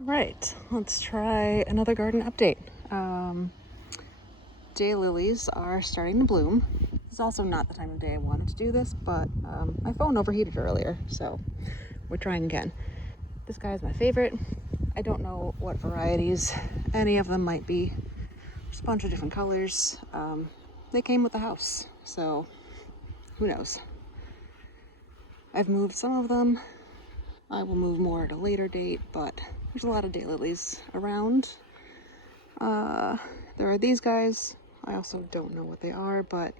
Right, let's try another garden update. Daylilies are starting to bloom. It's also not the time of day I wanted to do this, but my phone overheated earlier, so we're trying again. This guy is my favorite. I don't know what varieties any of them might be. There's a bunch of different colors. They came with the house, so who knows. I've moved some of them. I will move more at a later date, but there's a lot of daylilies around. There are these guys. I also don't know what they are, but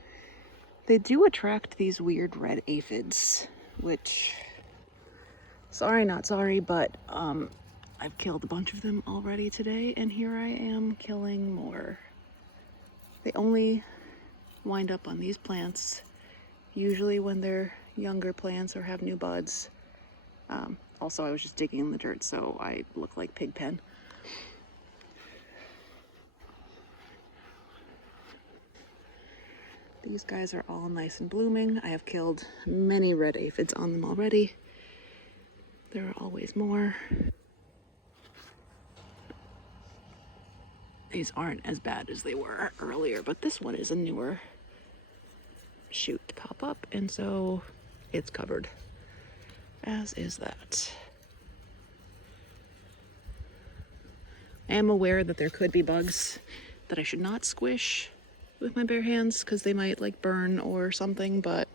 they do attract these weird red aphids, which, sorry, not sorry, but I've killed a bunch of them already today, and here I am killing more. They only wind up on these plants, usually when they're younger plants or have new buds. Also, I was just digging in the dirt, so I look like Pigpen. These guys are all nice and blooming. I have killed many red aphids on them already. There are always more. These aren't as bad as they were earlier, but this one is a newer shoot to pop up, and so it's covered, as is that. I am aware that there could be bugs that I should not squish with my bare hands because they might like burn or something, but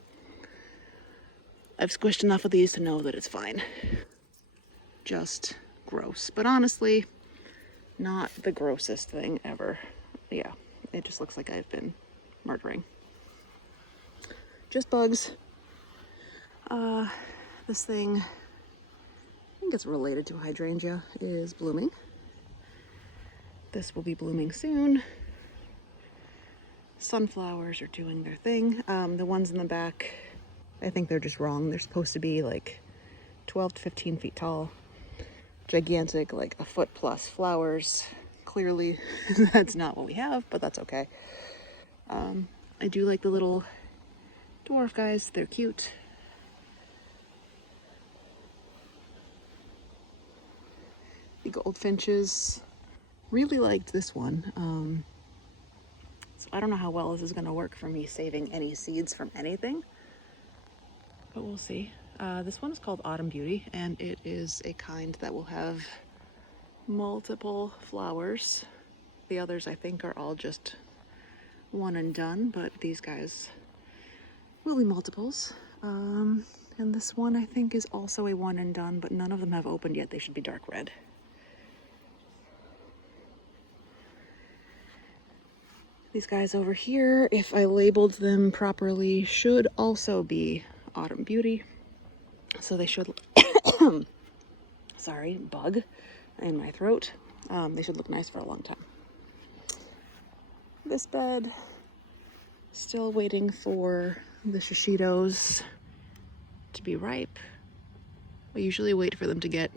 I've squished enough of these to know that it's fine. Just gross, but honestly, not the grossest thing ever. Yeah, it just looks like I've been murdering. Just bugs. This thing, I think it's related to hydrangea, is blooming. This will be blooming soon. Sunflowers are doing their thing. The ones in the back, I think they're just wrong. They're supposed to be like 12 to 15 feet tall. Gigantic, like a foot plus flowers. Clearly, that's not what we have, but that's okay. I do like the little dwarf guys. They're cute. The goldfinches. Really liked this one. So I don't know how well this is going to work for me saving any seeds from anything, but we'll see. This one is called Autumn Beauty, and it is a kind that will have multiple flowers. The others, I think, are all just one and done, but these guys will be multiples. And this one, I think, is also a one and done, but none of them have opened yet. They should be dark red. These guys over here, if I labeled them properly, should also be Autumn Beauty. So they should, sorry, bug in my throat. They should look nice for a long time. This bed, still waiting for the shishitos to be ripe. I usually wait for them to get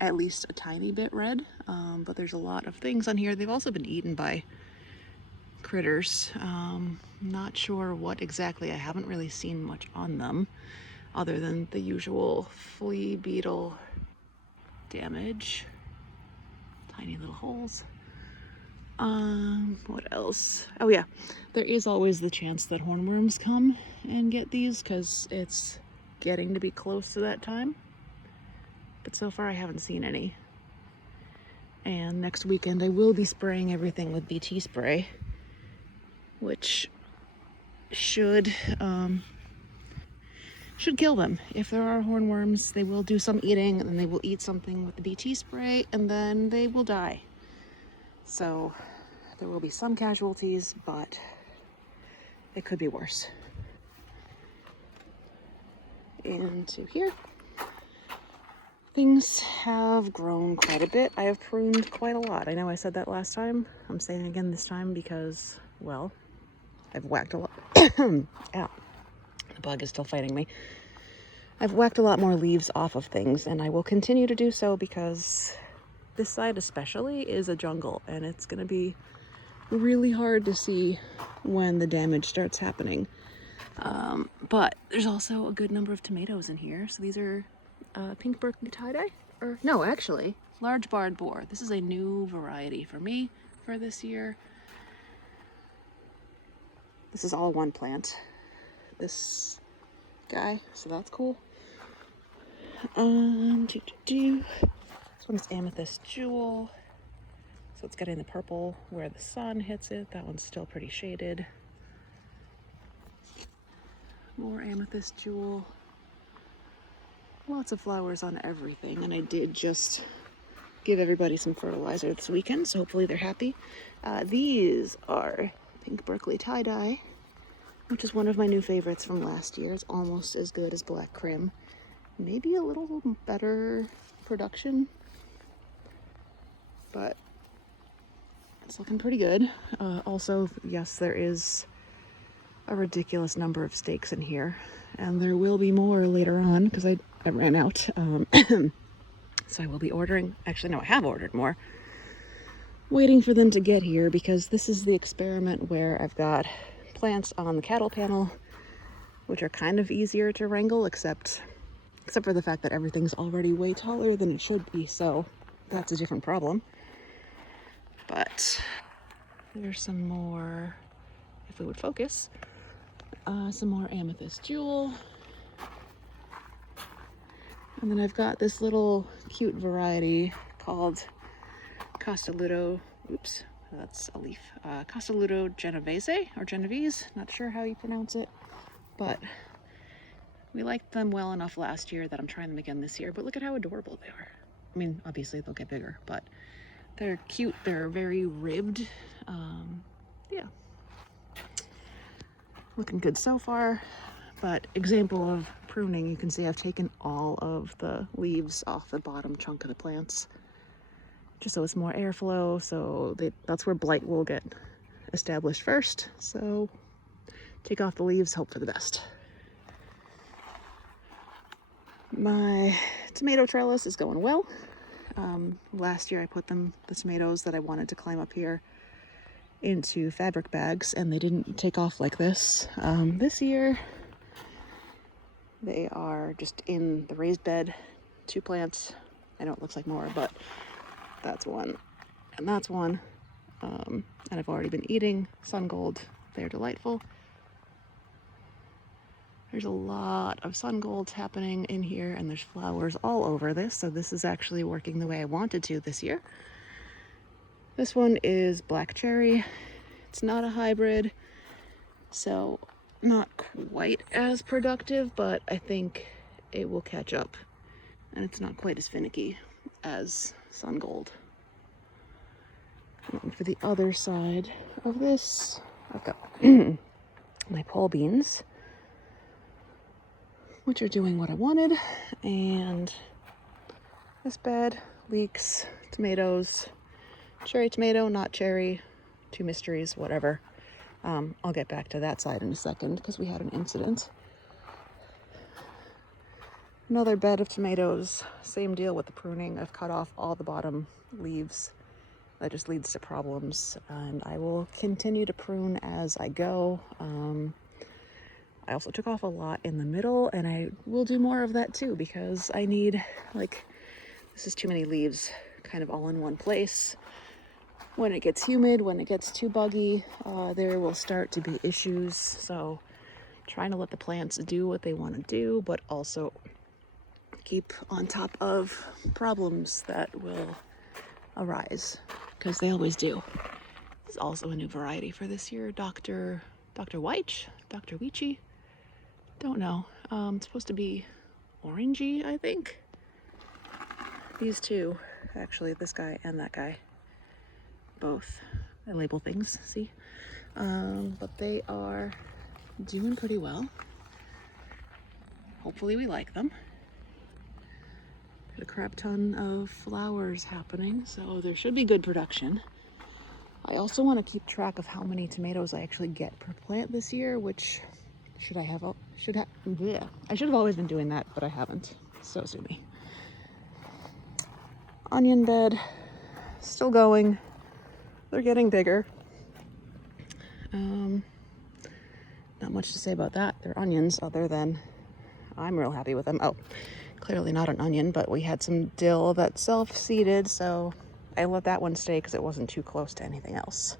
at least a tiny bit red, but there's a lot of things on here. They've also been eaten by critters. Not sure what exactly. I haven't really seen much on them other than the usual flea beetle damage. Tiny little holes. What else? Oh yeah, there is always the chance that hornworms come and get these because it's getting to be close to that time. But so far I haven't seen any. And next weekend I will be spraying everything with BT spray, which should kill them. If there are hornworms, they will do some eating, and then they will eat something with the BT spray, and then they will die. So there will be some casualties, but it could be worse. Into here. Things have grown quite a bit. I have pruned quite a lot. I know I said that last time. I'm saying it again this time because, well, I've whacked a lot. Ow. The bug is still fighting me. I've whacked a lot more leaves off of things, and I will continue to do so because this side especially is a jungle, and it's going to be really hard to see when the damage starts happening. But there's also a good number of tomatoes in here. So these are pink Berkeley tie-dye? Or no, actually, large barred boar. This is a new variety for me for this year. This is all one plant. This guy, so that's cool. This one's Amethyst Jewel. So it's getting the purple where the sun hits it. That one's still pretty shaded. More Amethyst Jewel. Lots of flowers on everything, and I did just give everybody some fertilizer this weekend, so hopefully they're happy. These are Pink Berkeley Tie-Dye, which is one of my new favorites from last year. It's almost as good as Black Crim. Maybe a little better production, but it's looking pretty good. Also, yes, there is a ridiculous number of stakes in here, and there will be more later on because I ran out. So I will be ordering. Actually, no, I have ordered more. Waiting for them to get here because this is the experiment where I've got plants on the cattle panel, which are kind of easier to wrangle, except for the fact that everything's already way taller than it should be, so that's a different problem. But there's some more, if we would focus, some more Amethyst Jewel. And then I've got this little cute variety called Castelluto, oops, that's a leaf, Castelluto Genovese, or Genovese, not sure how you pronounce it, but we liked them well enough last year that I'm trying them again this year. But look at how adorable they are. I mean, obviously they'll get bigger, but they're cute, they're very ribbed, yeah. Looking good so far, but example of pruning, you can see I've taken all of the leaves off the bottom chunk of the plants, just so it's more airflow, so that's where blight will get established first. So take off the leaves, hope for the best. My tomato trellis is going well. Last year I put the tomatoes that I wanted to climb up here into fabric bags, and they didn't take off like this. This year they are just in the raised bed, 2 plants. I know it looks like more, but that's one and that's one. And I've already been eating Sun Gold. They're delightful. There's a lot of Sun Golds happening in here, and there's flowers all over this, so this is actually working the way I wanted to this year. This one is Black Cherry. It's not a hybrid, so not quite as productive, but I think it will catch up, and it's not quite as finicky as Sun Gold. And for the other side of this, I've got my pole beans, which are doing what I wanted, and this bed, leeks, tomatoes, cherry tomato, not cherry, 2 mysteries, whatever. I'll get back to that side in a second because we had an incident. Another bed of tomatoes, same deal with the pruning. I've cut off all the bottom leaves. That just leads to problems, and I will continue to prune as I go. I also took off a lot in the middle, and I will do more of that too because I need, this is too many leaves kind of all in one place. When it gets humid, when it gets too buggy, there will start to be issues. So trying to let the plants do what they want to do, but also keep on top of problems that will arise, because they always do. This is also a new variety for this year, Dr. Weich, Dr. Weichy. Don't know. It's supposed to be orangey, I think. These two, actually, this guy and that guy, both. I label things, see? But they are doing pretty well. Hopefully we like them. Got a crap ton of flowers happening, so there should be good production. I also want to keep track of how many tomatoes I actually get per plant this year, which I should have always been doing that, but I haven't. So sue me. Onion bed, still going. They're getting bigger. Not much to say about that. They're onions, other than I'm real happy with them. Oh, Clearly not an onion, but we had some dill that self-seeded, so I let that one stay because it wasn't too close to anything else.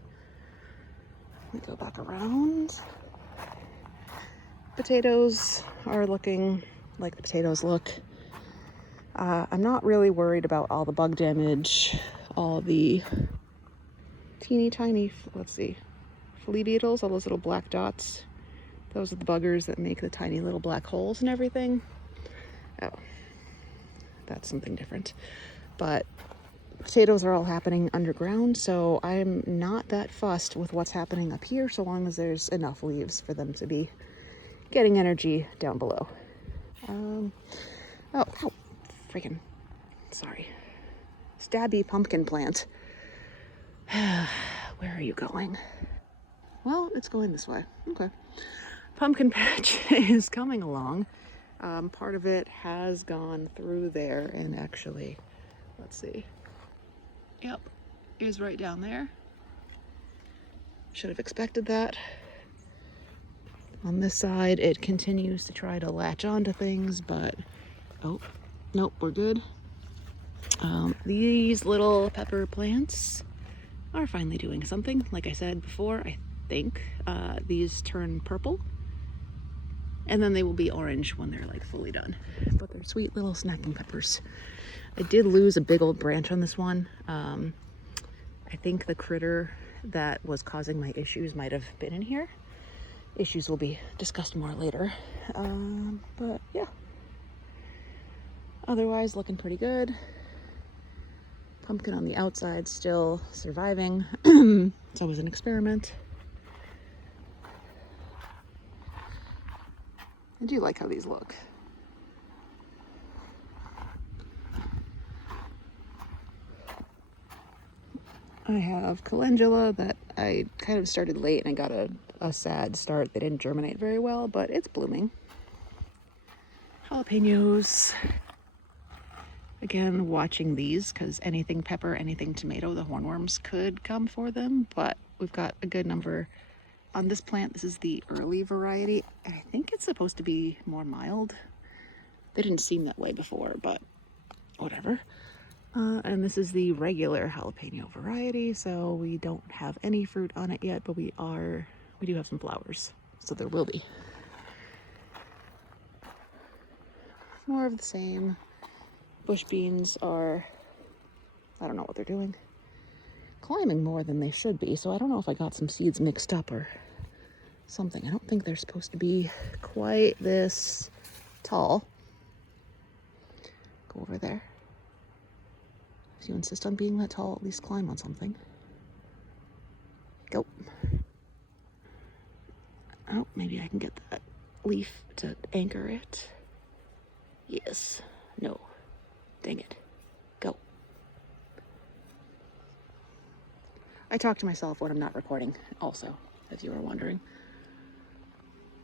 We go back around. Potatoes are looking like the potatoes look. I'm not really worried about all the bug damage, all the teeny tiny, let's see, flea beetles, all those little black dots. Those are the buggers that make the tiny little black holes and everything. Oh, that's something different. But potatoes are all happening underground, so I'm not that fussed with what's happening up here so long as there's enough leaves for them to be getting energy down below. Oh, freaking, sorry. Stabby pumpkin plant. Where are you going? Well, it's going this way. Okay. Pumpkin patch is coming along. Part of it has gone through there and actually, let's see. Yep, is right down there. Should have expected that. On this side, it continues to try to latch onto things, but oh, nope, we're good. These little pepper plants are finally doing something. Like I said before, I think these turn purple and then they will be orange when they're like fully done. But they're sweet little snacking peppers. I did lose a big old branch on this one. I think the critter that was causing my issues might have been in here. Issues will be discussed more later. But yeah. Otherwise, looking pretty good. Pumpkin on the outside still surviving. It's always an experiment. I do like how these look. I have calendula that I kind of started late and I got a sad start. They didn't germinate very well, but it's blooming. Jalapenos. Again, watching these because anything pepper, anything tomato, the hornworms could come for them, but we've got a good number on this plant. This is the early variety. I think it's supposed to be more mild. They didn't seem that way before, but whatever. And this is the regular jalapeno variety, so we don't have any fruit on it yet, but we do have some flowers, so there will be. More of the same. Bush beans are, I don't know what they're doing, climbing more than they should be, so I don't know if I got some seeds mixed up or something. I don't think they're supposed to be quite this tall. Go over there. If you insist on being that tall, at least climb on something. Go. Oh, maybe I can get that leaf to anchor it. Yes. No. Dang it. Go. I talk to myself when I'm not recording, also, if you were wondering.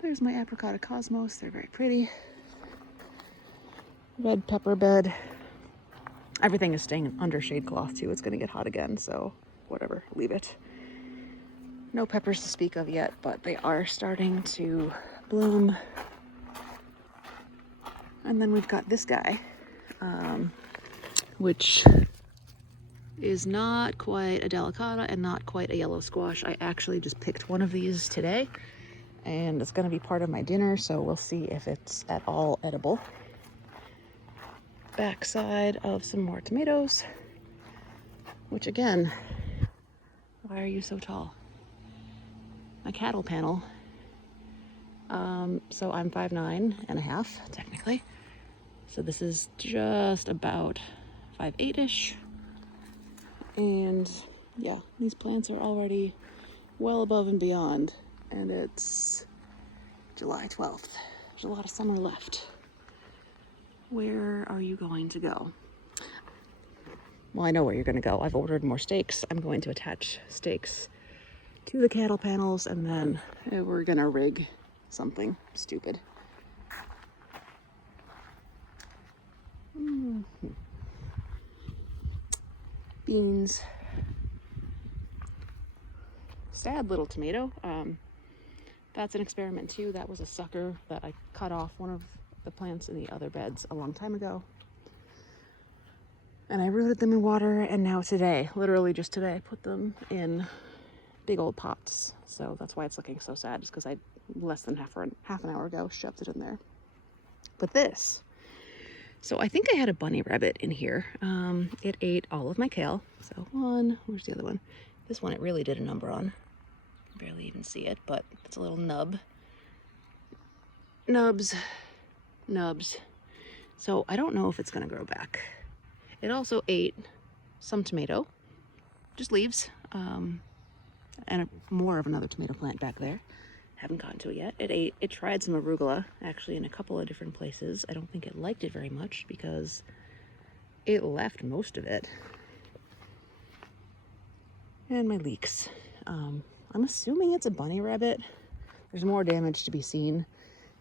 There's my apricot cosmos. They're very pretty. Red pepper bed. Everything is staying under shade cloth too. It's going to get hot again, so whatever, leave it. No peppers to speak of yet, but they are starting to bloom. And then we've got this guy, which is not quite a delicata and not quite a yellow squash. I actually just picked one of these today, and it's going to be part of my dinner, so we'll see if it's at all edible. Backside of some more tomatoes, which again, why are you so tall? My cattle panel. So I'm 5'9.5" technically. So this is just about 5'8"-ish. And yeah, these plants are already well above and beyond. And it's July 12th. There's a lot of summer left. Where are you going to go? Well, I know where you're going to go. I've ordered more stakes. I'm going to attach stakes to the cattle panels, and then we're going to rig something stupid. Beans. Sad little tomato. That's an experiment too. That was a sucker that I cut off one of the plants in the other beds a long time ago. And I rooted them in water, and now today, literally just today, I put them in big old pots. So that's why it's looking so sad, is because I, less than half an hour ago, shoved it in there. But this, so I think I had a bunny rabbit in here. It ate all of my kale. So where's the other one? This one it really did a number on. Barely even see it, but it's a little nub. Nubs. So I don't know if it's gonna grow back. It also ate some tomato, just leaves, and more of another tomato plant back there. Haven't gotten to it yet. It tried some arugula, actually, in a couple of different places. I don't think it liked it very much because it left most of it. And my leeks. I'm assuming it's a bunny rabbit. There's more damage to be seen.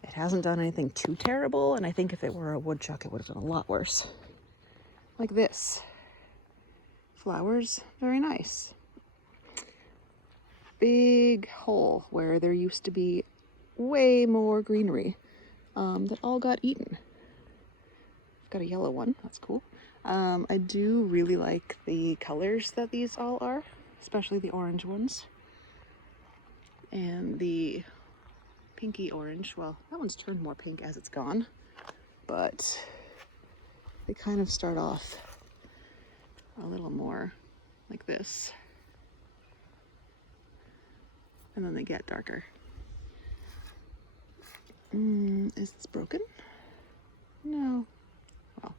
It hasn't done anything too terrible, and I think if it were a woodchuck, it would have done a lot worse. Like this. Flowers, very nice. Big hole where there used to be way more greenery that all got eaten. I've got a yellow one, that's cool. I do really like the colors that these all are, especially the orange ones. And the pinky orange, well, that one's turned more pink as it's gone, but they kind of start off a little more like this. And then they get darker. Is this broken? No. Well,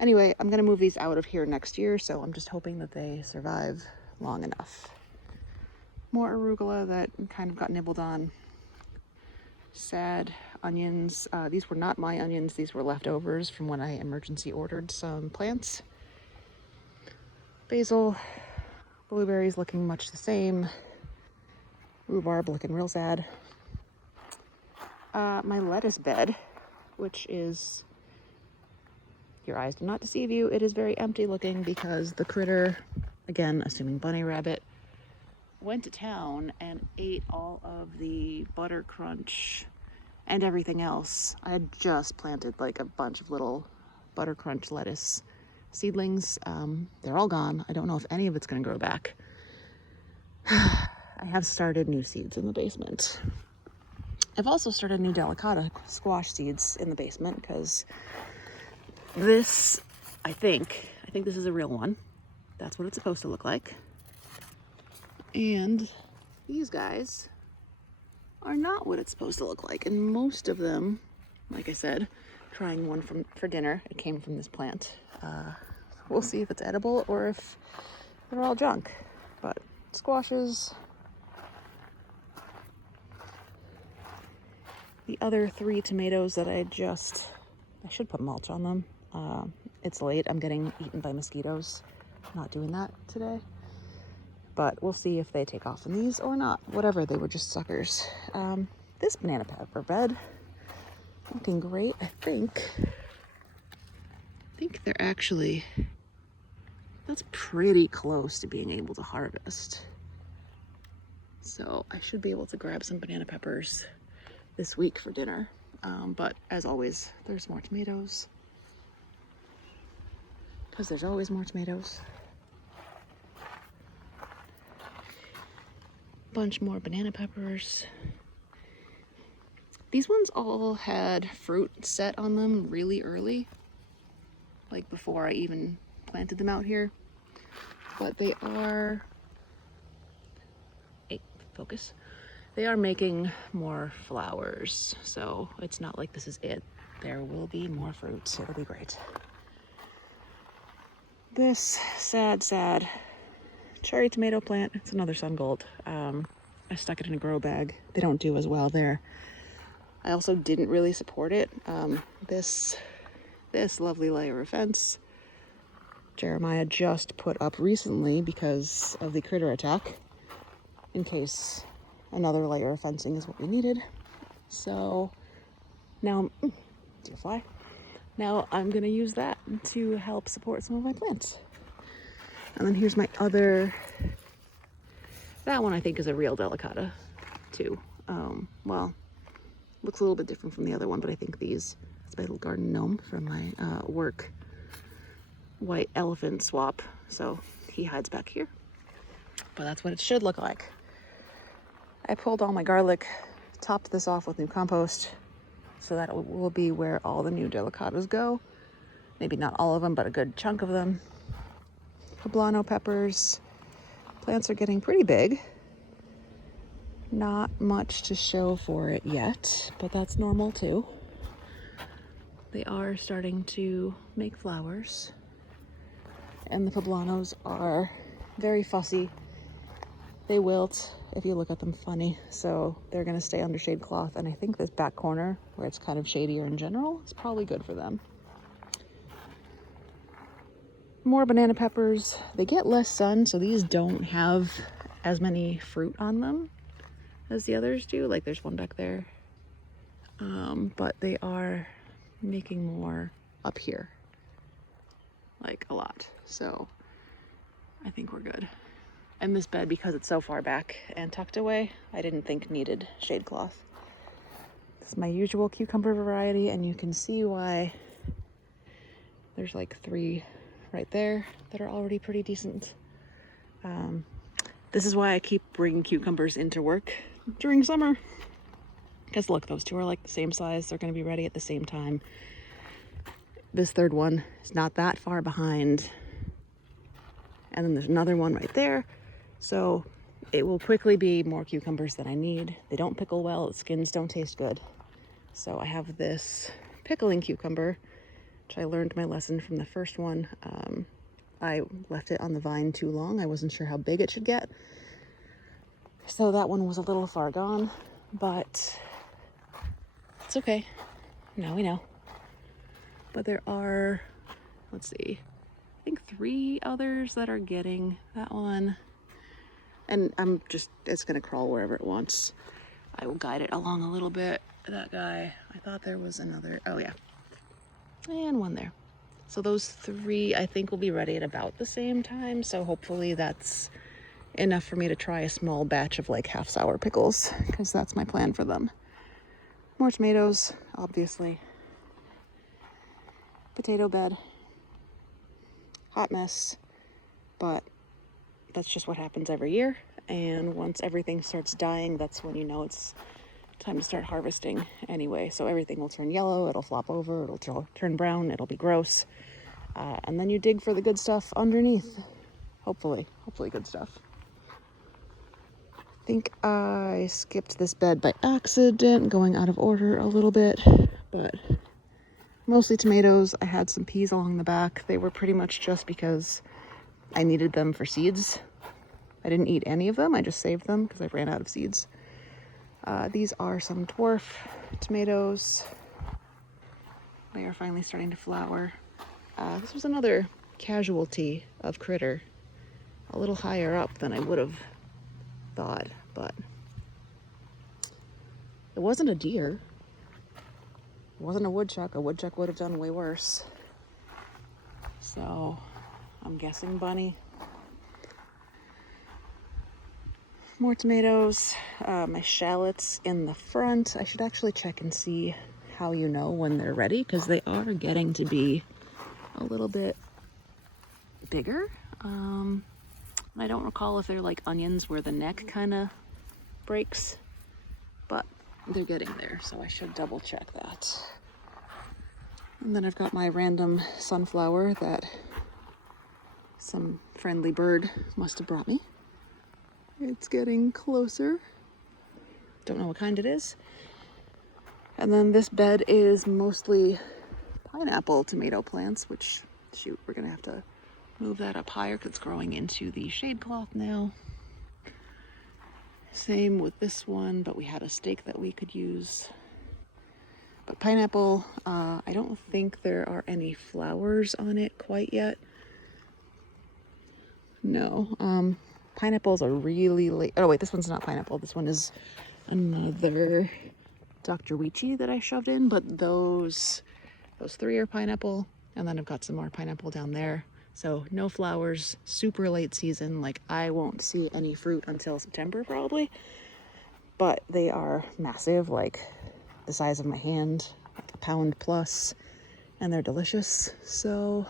anyway, I'm gonna move these out of here next year, so I'm just hoping that they survive long enough. More arugula that kind of got nibbled on. Sad onions. These were not my onions, these were leftovers from when I emergency ordered some plants. Basil, blueberries looking much the same. Rhubarb looking real sad. My lettuce bed, which is, your eyes do not deceive you, it is very empty looking because the critter, again, assuming bunny rabbit, went to town and ate all of the butter crunch and everything else. I had just planted like a bunch of little butter crunch lettuce seedlings. They're all gone. I don't know if any of it's gonna grow back. I have started new seeds in the basement. I've also started new delicata squash seeds in the basement because this, I think this is a real one. That's what it's supposed to look like. And these guys are not what it's supposed to look like. And most of them, like I said, trying one for dinner. It came from this plant. We'll see if it's edible or if they're all junk. But squashes. The other 3 tomatoes that I should put mulch on them. It's late, I'm getting eaten by mosquitoes. Not doing that today. But we'll see if they take off in these or not. Whatever, they were just suckers. This banana pepper bed, looking great, I think. They're actually, that's pretty close to being able to harvest. So I should be able to grab some banana peppers this week for dinner. But as always, there's more tomatoes. Because there's always more tomatoes. Bunch more banana peppers. These ones all had fruit set on them really early. Like before I even planted them out here. But they are, hey, focus. They are making more flowers, so it's not like this is it. There will be more fruit. It'll be great. This sad cherry tomato plant, it's another sun gold. I stuck it in a grow bag. They don't do as well there. I also didn't really support it. This lovely layer of fence, Jeremiah just put up recently because of the critter attack, in case another layer of fencing is what we needed. So now, dear fly, now I'm gonna use that to help support some of my plants. And then here's my other, that one I think is a real delicata too. Well, looks a little bit different from the other one, but I think these That's my little garden gnome from my work white elephant swap. So he hides back here. But that's what it should look like. I pulled all my garlic, topped this off with new compost, so that will be where all the new delicatas go. Maybe not all of them, but a good chunk of them. Poblano peppers. Plants are getting pretty big. Not much to show for it yet, but that's normal too. They are starting to make flowers. And the poblanos are very fussy. They wilt if you look at them funny, so they're gonna stay under shade cloth, and I think this back corner, where it's kind of shadier in general, is probably good for them. More banana peppers. They get less sun, so these don't have as many fruit on them as the others do. Like there's one back there. But they are making more up here. Like a lot. So I think we're good. And this bed, because it's so far back and tucked away, I didn't think needed shade cloth. This is my usual cucumber variety, and you can see why there's like 3 right there that are already pretty decent. This is why I keep bringing cucumbers into work during summer. Because look, those 2 are like the same size. They're going to be ready at the same time. This 3rd one is not that far behind. And then there's another one right there. So it will quickly be more cucumbers than I need. They don't pickle well. The skins don't taste good. So I have this pickling cucumber, which I learned my lesson from the first one. I left it on the vine too long. I wasn't sure how big it should get. So that one was a little far gone, but it's okay. Now we know. But there are, let's see, I think 3 others that are getting that one. And it's gonna crawl wherever it wants. I will guide it along a little bit. That guy, I thought there was another, oh yeah. And one there. So those 3, I think, will be ready at about the same time. So hopefully that's enough for me to try a small batch of like half sour pickles, because that's my plan for them. More tomatoes, obviously. Potato bed. Hot mess, but that's just what happens every year. And once everything starts dying, that's when you know it's time to start harvesting anyway. So everything will turn yellow, it'll flop over, it'll turn brown, it'll be gross. And then you dig for the good stuff underneath. Hopefully good stuff. I think I skipped this bed by accident, going out of order a little bit, but mostly tomatoes. I had some peas along the back. They were pretty much just because I needed them for seeds. I didn't eat any of them. I just saved them because I ran out of seeds. These are some dwarf tomatoes. They are finally starting to flower. This was another casualty of critter. A little higher up than I would have thought, but it wasn't a deer. It wasn't a woodchuck. A woodchuck would have done way worse. So I'm guessing bunny. More tomatoes. My shallots in the front. I should actually check and see how you know when they're ready, because they are getting to be a little bit bigger. I don't recall if they're like onions where the neck kind of breaks, but they're getting there, so I should double check that. And then I've got my random sunflower that some friendly bird must have brought me. It's getting closer. Don't know what kind it is. And then this bed is mostly pineapple tomato plants, which, shoot, we're gonna have to move that up higher because it's growing into the shade cloth now. Same with this one, but we had a stake that we could use. But pineapple, I don't think there are any flowers on it quite yet. No, pineapples are really late. Oh wait, this one's not pineapple. This one is another Dr. Weechee that I shoved in, but those 3 are pineapple, and then I've got some more pineapple down there. So no flowers, super late season. Like I won't see any fruit until September probably, but they are massive, like the size of my hand. pound plus, and they're delicious. So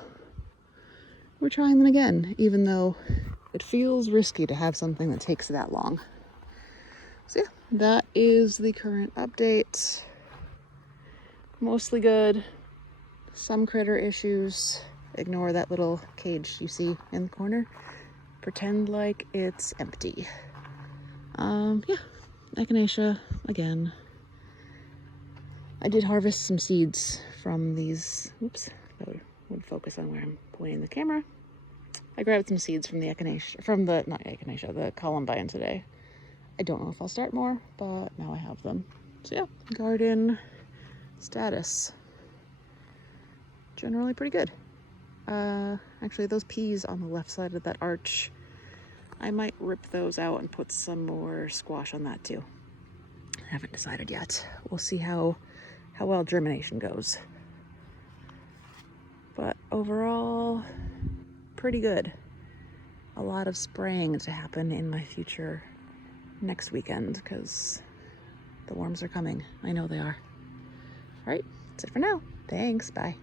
we're trying them again, even though it feels risky to have something that takes that long. So yeah, that is the current update. Mostly good. Some critter issues. Ignore that little cage you see in the corner. Pretend like it's empty. Yeah, echinacea again. I did harvest some seeds from these. Oops, that would focus on where I'm pointing the camera. I grabbed some seeds from the echinacea, the columbine today. I don't know if I'll start more, but now I have them. So yeah, garden status. Generally pretty good. Actually, those peas on the left side of that arch, I might rip those out and put some more squash on that too. I haven't decided yet. We'll see how well germination goes. But overall, pretty good. A lot of spraying to happen in my future next weekend because the worms are coming. I know they are. All right, that's it for now. Thanks, bye.